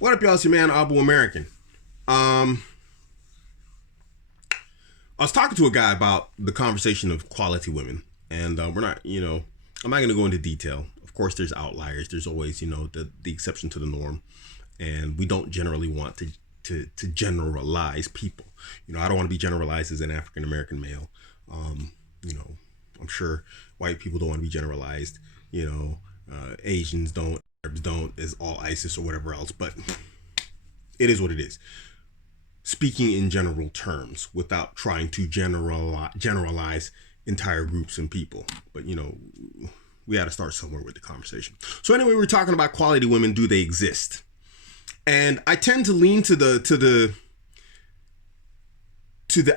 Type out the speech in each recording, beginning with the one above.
What up, y'all? It's your man, Abuamerican. I was talking to a guy about the conversation of quality women, and we're not, I'm not going to go into detail. Of course, there's outliers. There's always, the exception to the norm, and we don't generally want to generalize people. I don't want to be generalized as an African American male. I'm sure white people don't want to be generalized. Asians don't, Arabs don't, is all ISIS or whatever else. But it is what it is. Speaking in general terms without trying to generalize entire groups and people. But, we got to start somewhere with the conversation. So anyway, we're talking about quality women. Do they exist? And I tend to lean to the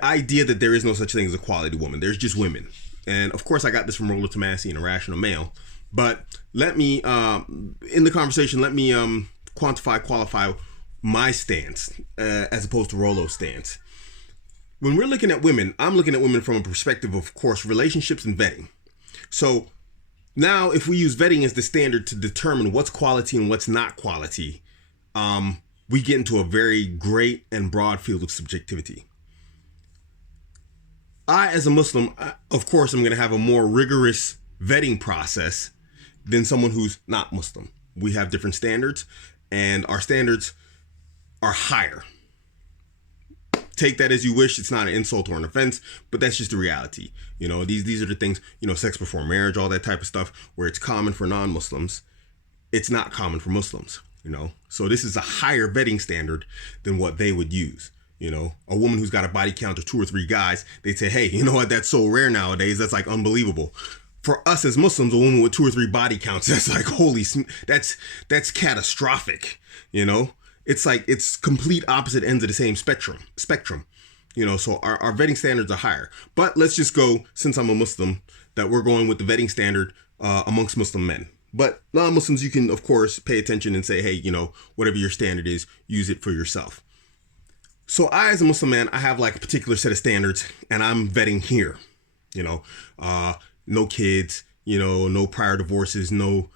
idea that there is no such thing as a quality woman. There's just women. And of course, I got this from Rollo Tomasi and Irrational Male. But let me, in the conversation, qualify my stance as opposed to Rollo's stance. When we're looking at women, I'm looking at women from a perspective of course, relationships and vetting. So now if we use vetting as the standard to determine what's quality and what's not quality, we get into a very great and broad field of subjectivity. I, as a Muslim, of course, I'm going to have a more rigorous vetting process than someone who's not Muslim. We have different standards, and our standards are higher. Take that as you wish. It's not an insult or an offense, but that's just the reality. These are the things, sex before marriage, all that type of stuff, where it's common for non-Muslims. It's not common for Muslims, So this is a higher vetting standard than what they would use. A woman who's got a body count of 2 or 3 guys, they'd say, hey, you know what? That's so rare nowadays. That's like unbelievable. For us as Muslims, a woman with 2 or 3 body counts, that's like, that's catastrophic. It's like, it's complete opposite ends of the same spectrum. So our vetting standards are higher. But let's just go, since I'm a Muslim, that we're going with the vetting standard amongst Muslim men. But non-Muslims, you can, of course, pay attention and say, hey, whatever your standard is, use it for yourself. So I, as a Muslim man, I have like a particular set of standards, and I'm vetting here. No kids, no prior divorces, no,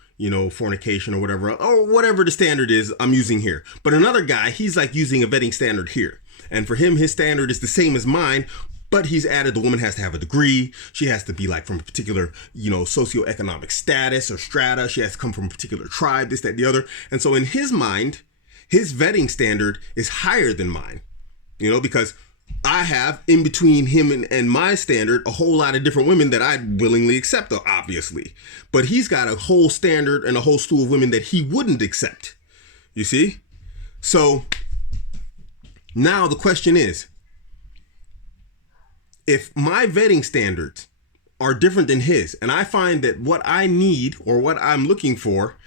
fornication or whatever the standard is I'm using here. But another guy, he's like using a vetting standard here. And for him, his standard is the same as mine, but he's added the woman has to have a degree. She has to be like from a particular, socioeconomic status or strata. She has to come from a particular tribe, this, that, the other. And so in his mind, his vetting standard is higher than mine, because I have in between him and my standard a whole lot of different women that I'd willingly accept, obviously. But he's got a whole standard and a whole slew of women that he wouldn't accept. You see? So now the question is, if my vetting standards are different than his, and I find that what I need or what I'm looking for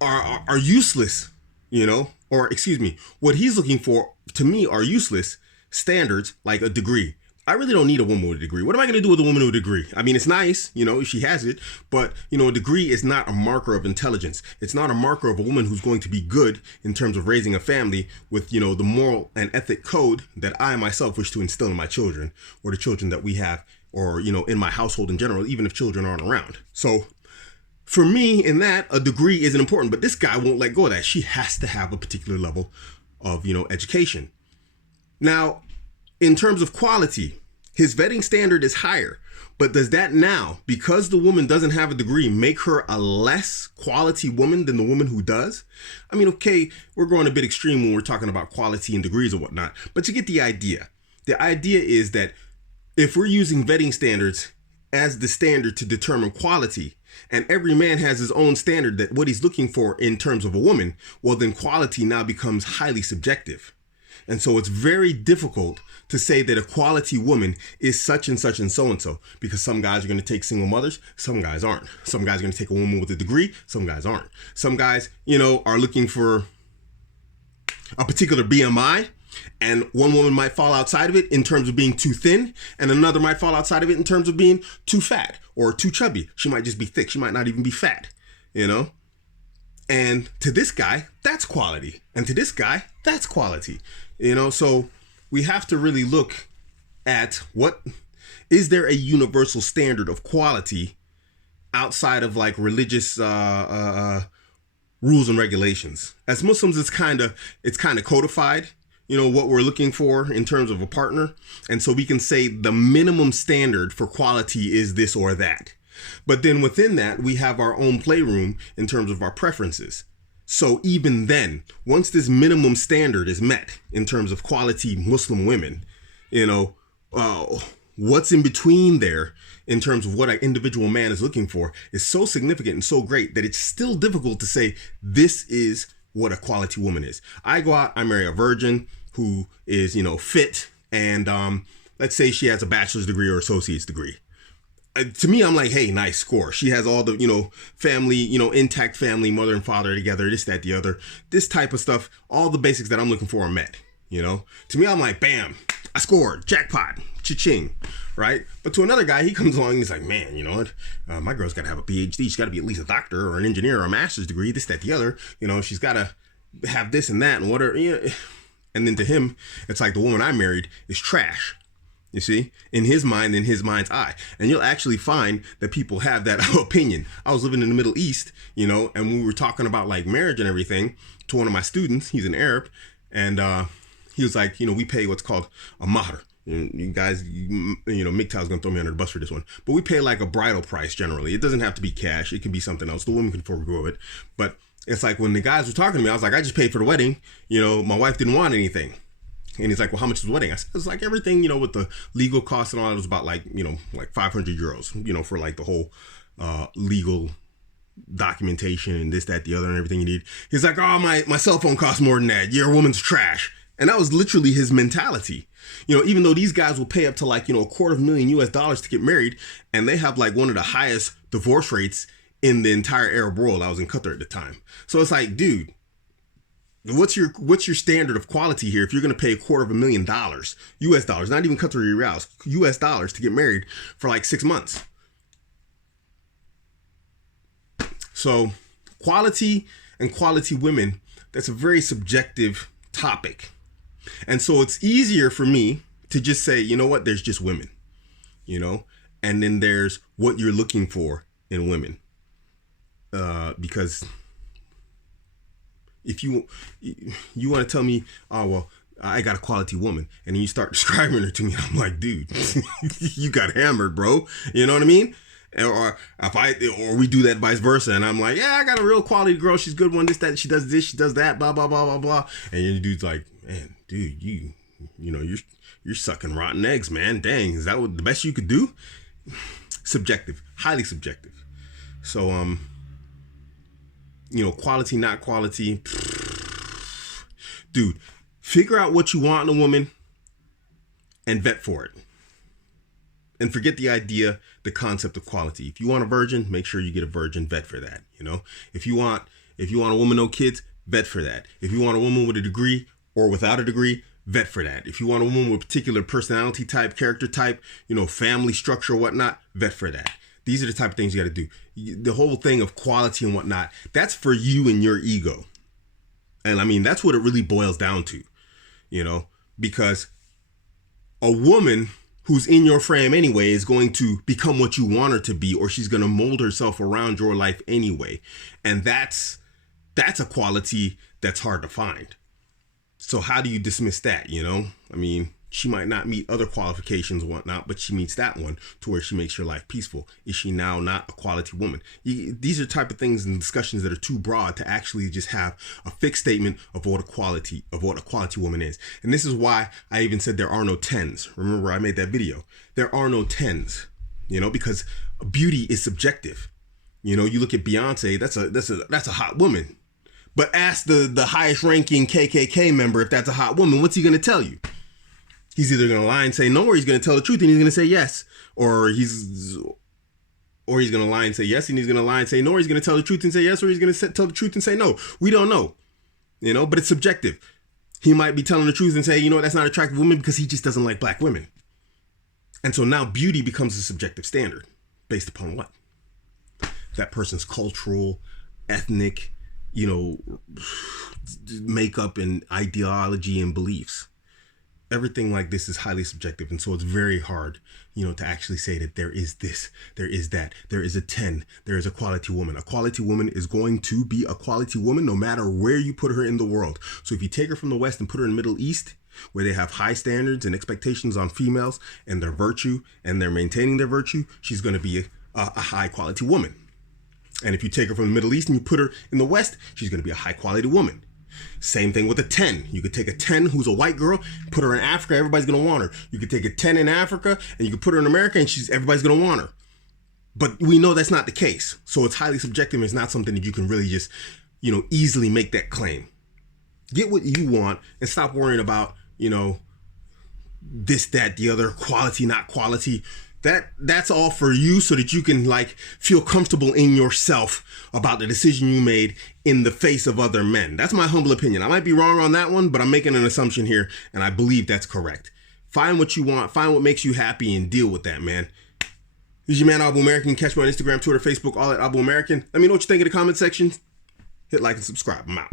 are useless, what he's looking for to me are useless standards like a degree. I really don't need a woman with a degree. What am I going to do with a woman with a degree? I mean, it's nice, if she has it, but, a degree is not a marker of intelligence. It's not a marker of a woman who's going to be good in terms of raising a family with, the moral and ethic code that I myself wish to instill in my children or the children that we have or, in my household in general, even if children aren't around. So for me in that, a degree isn't important, but this guy won't let go of that. She has to have a particular level of, education. Now, in terms of quality, his vetting standard is higher. But does that now, because the woman doesn't have a degree, make her a less quality woman than the woman who does? I mean, okay, we're going a bit extreme when we're talking about quality and degrees and whatnot, but you get the idea. The idea is that if we're using vetting standards as the standard to determine quality, and every man has his own standard that what he's looking for in terms of a woman, well, then quality now becomes highly subjective. And so it's very difficult to say that a quality woman is such and such and so, because some guys are going to take single mothers. Some guys aren't. Some guys are going to take a woman with a degree. Some guys aren't. Some guys, are looking for a particular BMI, and one woman might fall outside of it in terms of being too thin, and another might fall outside of it in terms of being too fat or too chubby. She might just be thick. She might not even be fat, And to this guy, that's quality. And to this guy, that's quality. So we have to really look at is there a universal standard of quality outside of like religious rules and regulations. As Muslims, it's kind of codified, what we're looking for in terms of a partner. And so we can say the minimum standard for quality is this or that. But then within that, we have our own playroom in terms of our preferences. So even then, once this minimum standard is met in terms of quality Muslim women, what's in between there in terms of what an individual man is looking for is so significant and so great that it's still difficult to say this is what a quality woman is. I go out, I marry a virgin who is, fit, and let's say she has a bachelor's degree or associate's degree. To me, I'm like, hey, nice score. She has all the, family, intact family, mother and father together, this, that, the other, this type of stuff. All the basics that I'm looking for are met, To me, I'm like, bam, I scored, jackpot, cha-ching, right? But to another guy, he comes along and he's like, man, you know what? My girl's got to have a PhD. She's got to be at least a doctor or an engineer or a master's degree, this, that, the other. She's got to have this and that and whatever. And then to him, it's like the woman I married is trash. You see, in his mind, in his mind's eye. And you'll actually find that people have that opinion. I was living in the Middle East, and we were talking about like marriage and everything to one of my students. He's an Arab. And he was like, we pay what's called a mahr. You guys, MGTOW's going to throw me under the bus for this one. But we pay like a bridal price generally. It doesn't have to be cash. It can be something else. The woman can forego it. But it's like when the guys were talking to me, I was like, I just paid for the wedding. My wife didn't want anything. And he's like, well, how much was the wedding? I said, it's like everything, with the legal costs and all that, it was about like, like 500 euros, for like the whole legal documentation and this, that, the other and everything you need. He's like, oh, my cell phone costs more than that. Your woman's trash. And that was literally his mentality. Even though these guys will pay up to like, $250,000 US to get married, and they have like one of the highest divorce rates in the entire Arab world. I was in Qatar at the time. So it's like, dude, what's your standard of quality here if you're going to pay $250,000 US dollars, not even Qatari riyals, US dollars to get married for like 6 months? So quality and quality women, that's a very subjective topic. And so it's easier for me to just say, you know what, there's just women, and then there's what you're looking for in women. Because if you want to tell me, oh, well, I got a quality woman, and then you start describing her to me, I'm like, dude, you got hammered, bro. You know what I mean? Or we do that vice versa, and I'm like, yeah, I got a real quality girl. She's a good one. This, that, she does this, she does that, blah, blah, blah, blah, blah. And your dude's like, man, dude, you're sucking rotten eggs, man. Dang, is that what the best you could do? Subjective, highly subjective. So, quality, not quality. Dude, figure out what you want in a woman and vet for it. And forget the idea, the concept of quality. If you want a virgin, make sure you get a virgin, vet for that. If you want a woman, no kids, vet for that. If you want a woman with a degree or without a degree, vet for that. If you want a woman with a particular personality type, character type, family structure, whatnot, vet for that. These are the type of things you got to do. The whole thing of quality and whatnot, that's for you and your ego. And I mean, that's what it really boils down to, because a woman who's in your frame anyway is going to become what you want her to be, or she's going to mold herself around your life anyway. And that's a quality that's hard to find. So how do you dismiss that? I mean, she might not meet other qualifications and whatnot, but she meets that one to where she makes your life peaceful. Is she now not a quality woman? These are the type of things and discussions that are too broad to actually just have a fixed statement of what a quality woman is. And this is why I even said there are no 10s. Remember, I made that video. There are no 10s, because beauty is subjective. You look at Beyonce, that's a hot woman. But ask the highest ranking KKK member if that's a hot woman. What's he going to tell you? He's either going to lie and say no, or he's going to tell the truth and he's going to say yes. Or he's going to lie and say yes, and he's going to lie and say no, or he's going to tell the truth and say yes, or he's going to tell the truth and say no. We don't know, but it's subjective. He might be telling the truth and say, that's not an attractive woman because he just doesn't like black women. And so now beauty becomes a subjective standard based upon what? That person's cultural, ethnic, makeup and ideology and beliefs. everything like this is highly subjective, and so it's very hard, to actually say that there is this, there is that, there is a 10, there is a quality woman. A quality woman is going to be a quality woman no matter where you put her in the world. So if you take her from the West and put her in the Middle East, where they have high standards and expectations on females and their virtue, and they're maintaining their virtue, she's going to be a high quality woman. And if you take her from the Middle East and you put her in the West, she's going to be a high quality woman. Same thing with a 10. You could take a 10 who's a white girl, put her in Africa, everybody's going to want her. You could take a 10 in Africa and you could put her in America and everybody's going to want her. But we know that's not the case. So it's highly subjective. It's not something that you can really just, easily make that claim. Get what you want and stop worrying about, this, that, the other, quality, not quality. That's all for you so that you can feel comfortable in yourself about the decision you made in the face of other men. That's my humble opinion. I might be wrong on that one, but I'm making an assumption here and I believe that's correct. Find what you want, find what makes you happy and deal with that, man. This is your man, Abuamerican. Catch me on Instagram, Twitter, Facebook, all at Abuamerican. Let me know what you think in the comment section. Hit like and subscribe. I'm out.